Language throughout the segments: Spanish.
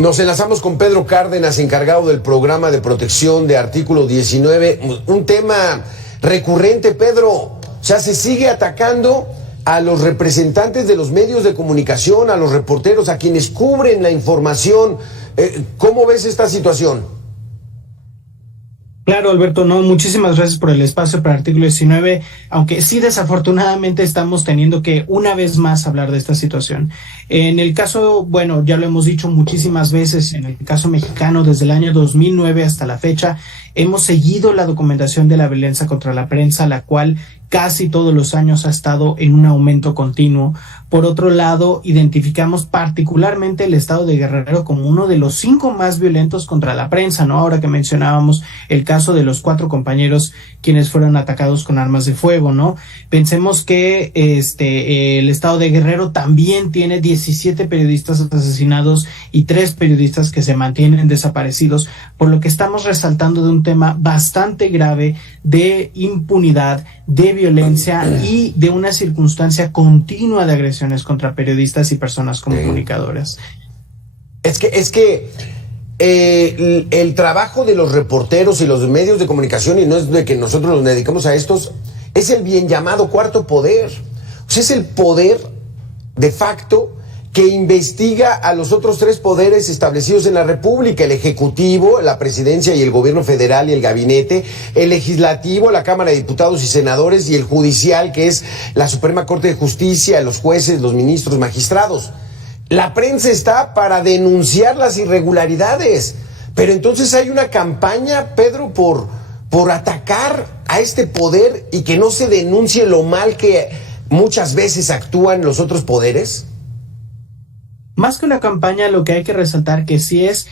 Nos enlazamos con Pedro Cárdenas, encargado del programa de protección de Artículo 19. Un tema recurrente, Pedro. O sea, se sigue atacando a los representantes de los medios de comunicación, a los reporteros, a quienes cubren la información. ¿Cómo ves esta situación? Claro, Alberto, no, muchísimas gracias por el espacio para Artículo 19, aunque sí desafortunadamente estamos teniendo que una vez más hablar de esta situación. En el caso, bueno, ya lo hemos dicho muchísimas veces, en el caso mexicano, desde el año 2009 hasta la fecha, hemos seguido la documentación de la violencia contra la prensa, la cual casi todos los años ha estado en un aumento continuo. Por otro lado, identificamos particularmente el estado de Guerrero como uno de los 5 más violentos contra la prensa, ¿no? Ahora que mencionábamos el caso de los 4 compañeros quienes fueron atacados con armas de fuego, ¿no? Pensemos que el estado de Guerrero también tiene 17 periodistas asesinados y 3 periodistas que se mantienen desaparecidos, por lo que estamos resaltando de un tema bastante grave de impunidad, de violencia y de una circunstancia continua de agresiones contra periodistas y personas comunicadoras. Es que el trabajo de los reporteros y los medios de comunicación, y no es de que nosotros nos dedicamos a estos, es el bien llamado cuarto poder. O sea, es el poder de facto que investiga a los otros 3 poderes establecidos en la República: el Ejecutivo, la Presidencia y el Gobierno Federal y el Gabinete; el Legislativo, la Cámara de Diputados y Senadores; y el Judicial, que es la Suprema Corte de Justicia, los jueces, los ministros, magistrados. La prensa está para denunciar las irregularidades, pero entonces hay una campaña, Pedro, por atacar a este poder y que no se denuncie lo mal que muchas veces actúan los otros poderes. Más que una campaña, lo que hay que resaltar que sí es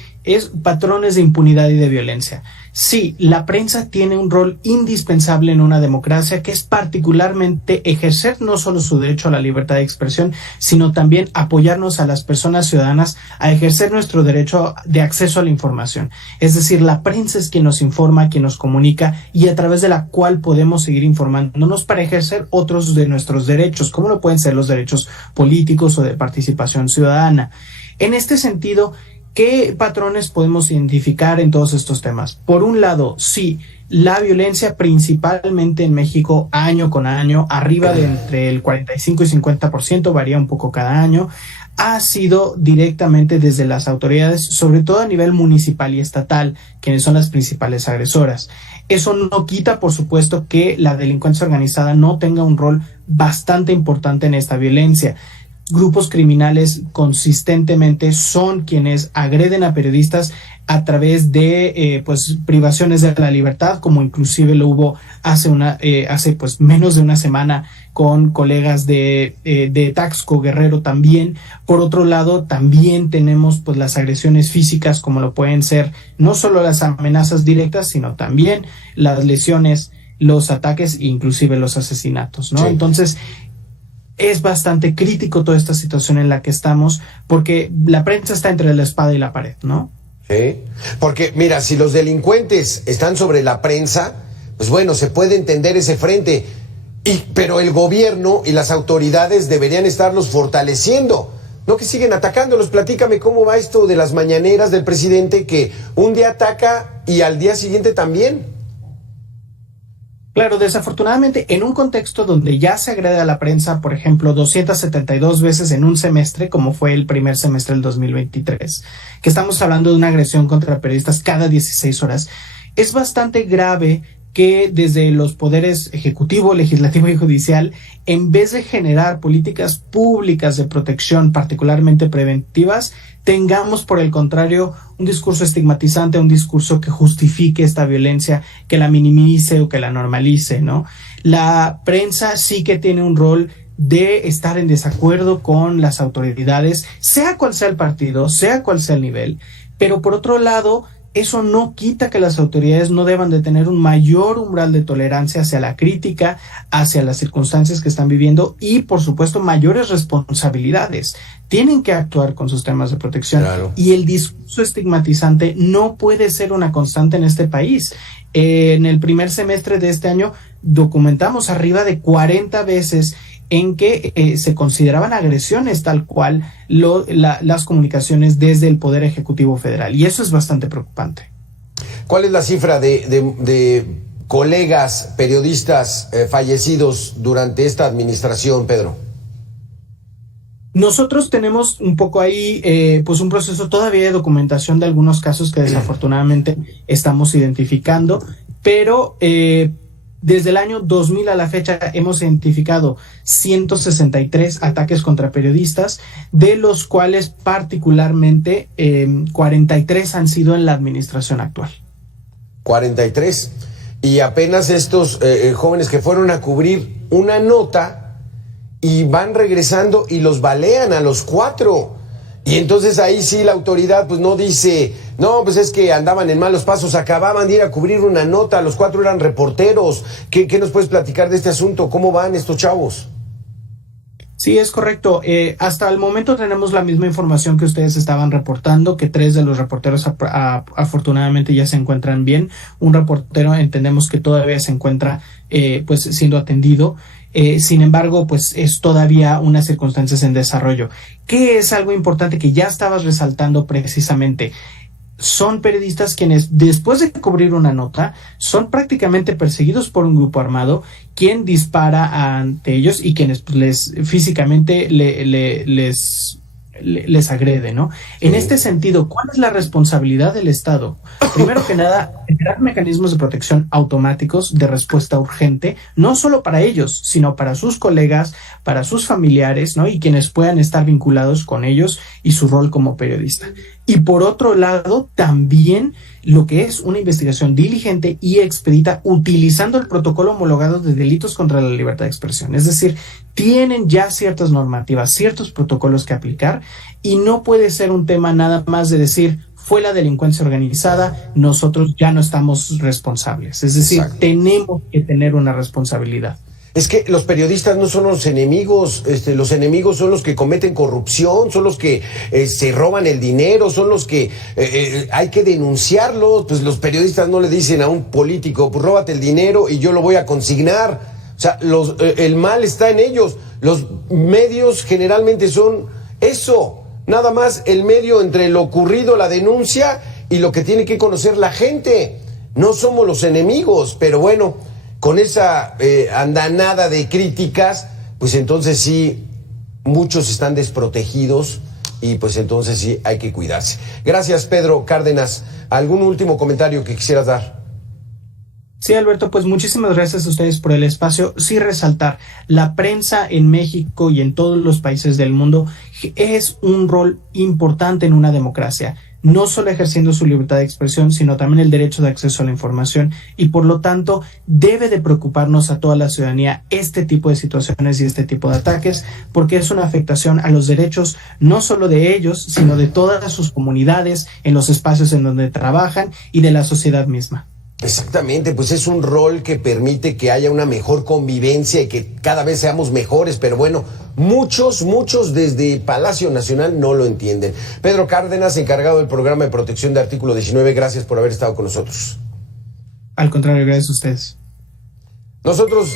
patrones de impunidad y de violencia. Sí, la prensa tiene un rol indispensable en una democracia, que es particularmente ejercer no solo su derecho a la libertad de expresión, sino también apoyarnos a las personas ciudadanas a ejercer nuestro derecho de acceso a la información. Es decir, la prensa es quien nos informa, quien nos comunica y a través de la cual podemos seguir informándonos para ejercer otros de nuestros derechos, como lo pueden ser los derechos políticos o de participación ciudadana. En este sentido, ¿qué patrones podemos identificar en todos estos temas? Por un lado, sí, la violencia principalmente en México año con año, arriba de entre el 45 y 50%, varía un poco cada año, ha sido directamente desde las autoridades, sobre todo a nivel municipal y estatal, quienes son las principales agresoras. Eso no quita, por supuesto, que la delincuencia organizada no tenga un rol bastante importante en esta violencia. Grupos criminales consistentemente son quienes agreden a periodistas a través de privaciones de la libertad, como inclusive lo hubo hace menos de una semana con colegas de Taxco Guerrero también. Por otro lado, también tenemos pues las agresiones físicas, como lo pueden ser no solo las amenazas directas, sino también las lesiones, los ataques e inclusive los asesinatos, ¿no? Sí. Entonces, es bastante crítico toda esta situación en la que estamos, porque la prensa está entre la espada y la pared, ¿no? Sí, porque mira, si los delincuentes están sobre la prensa, pues bueno, se puede entender ese frente, pero el gobierno y las autoridades deberían estarlos fortaleciendo, no que siguen atacándolos. Platícame cómo va esto de las mañaneras del presidente, que un día ataca y al día siguiente también. Claro, desafortunadamente, en un contexto donde ya se agrede a la prensa, por ejemplo, 272 veces en un semestre, como fue el primer semestre del 2023, que estamos hablando de una agresión contra periodistas cada 16 horas, es bastante grave que desde los poderes ejecutivo, legislativo y judicial, en vez de generar políticas públicas de protección, particularmente preventivas, tengamos, por el contrario, un discurso estigmatizante, un discurso que justifique esta violencia, que la minimice o que la normalice, ¿no? La prensa sí que tiene un rol de estar en desacuerdo con las autoridades, sea cual sea el partido, sea cual sea el nivel, pero por otro lado, eso no quita que las autoridades no deban de tener un mayor umbral de tolerancia hacia la crítica, hacia las circunstancias que están viviendo y, por supuesto, mayores responsabilidades. Tienen que actuar con sus temas de protección. Claro. Y el discurso estigmatizante no puede ser una constante en este país. En el primer semestre de este año documentamos arriba de 40 veces en que se consideraban agresiones tal cual las comunicaciones desde el Poder Ejecutivo Federal. Y eso es bastante preocupante. ¿Cuál es la cifra de colegas periodistas fallecidos durante esta administración, Pedro? Nosotros tenemos un poco ahí, pues un proceso todavía de documentación de algunos casos que desafortunadamente estamos identificando, pero desde el año 2000 a la fecha hemos identificado 163 ataques contra periodistas, de los cuales particularmente 43 han sido en la administración actual. 43. Y apenas estos jóvenes que fueron a cubrir una nota y van regresando y los balean a los 4. Y entonces ahí sí la autoridad pues no dice, no, pues es que andaban en malos pasos, acababan de ir a cubrir una nota, los 4 eran reporteros. ¿Qué nos puedes platicar de este asunto? ¿Cómo van estos chavos? Sí, es correcto. Hasta el momento tenemos la misma información que ustedes estaban reportando, que 3 de los reporteros afortunadamente ya se encuentran bien. Un reportero entendemos que todavía se encuentra pues siendo atendido. Sin embargo, pues es todavía unas circunstancias en desarrollo. ¿Qué es algo importante que ya estabas resaltando precisamente? Son periodistas quienes, después de cubrir una nota, son prácticamente perseguidos por un grupo armado, quien dispara ante ellos y quienes pues, físicamente les agrede, ¿no? En este sentido, ¿cuál es la responsabilidad del Estado? Primero que nada, crear mecanismos de protección automáticos de respuesta urgente, no solo para ellos, sino para sus colegas, para sus familiares, ¿no? Y quienes puedan estar vinculados con ellos y su rol como periodista. Y por otro lado, también lo que es una investigación diligente y expedita utilizando el protocolo homologado de delitos contra la libertad de expresión. Es decir, tienen ya ciertas normativas, ciertos protocolos que aplicar y no puede ser un tema nada más de decir fue la delincuencia organizada, nosotros ya no estamos responsables. Es decir, exacto, tenemos que tener una responsabilidad. Es que los periodistas no son los enemigos son los que cometen corrupción, son los que se roban el dinero, son los que hay que denunciarlos. Pues los periodistas no le dicen a un político, pues róbate el dinero y yo lo voy a consignar. O sea, el mal está en ellos. Los medios generalmente son eso, nada más el medio entre lo ocurrido, la denuncia y lo que tiene que conocer la gente. No somos los enemigos, pero bueno, con esa andanada de críticas, pues entonces sí, muchos están desprotegidos y pues entonces sí hay que cuidarse. Gracias, Pedro Cárdenas. ¿Algún último comentario que quisieras dar? Sí, Alberto, pues muchísimas gracias a ustedes por el espacio. Sí, resaltar, la prensa en México y en todos los países del mundo es un rol importante en una democracia, no solo ejerciendo su libertad de expresión, sino también el derecho de acceso a la información y por lo tanto debe de preocuparnos a toda la ciudadanía este tipo de situaciones y este tipo de ataques, porque es una afectación a los derechos no solo de ellos, sino de todas sus comunidades, en los espacios en donde trabajan y de la sociedad misma. Exactamente, pues es un rol que permite que haya una mejor convivencia y que cada vez seamos mejores, pero bueno, muchos desde Palacio Nacional no lo entienden. Pedro Cárdenas, encargado del programa de protección de Artículo 19, gracias por haber estado con nosotros. Al contrario, gracias a ustedes. Nosotros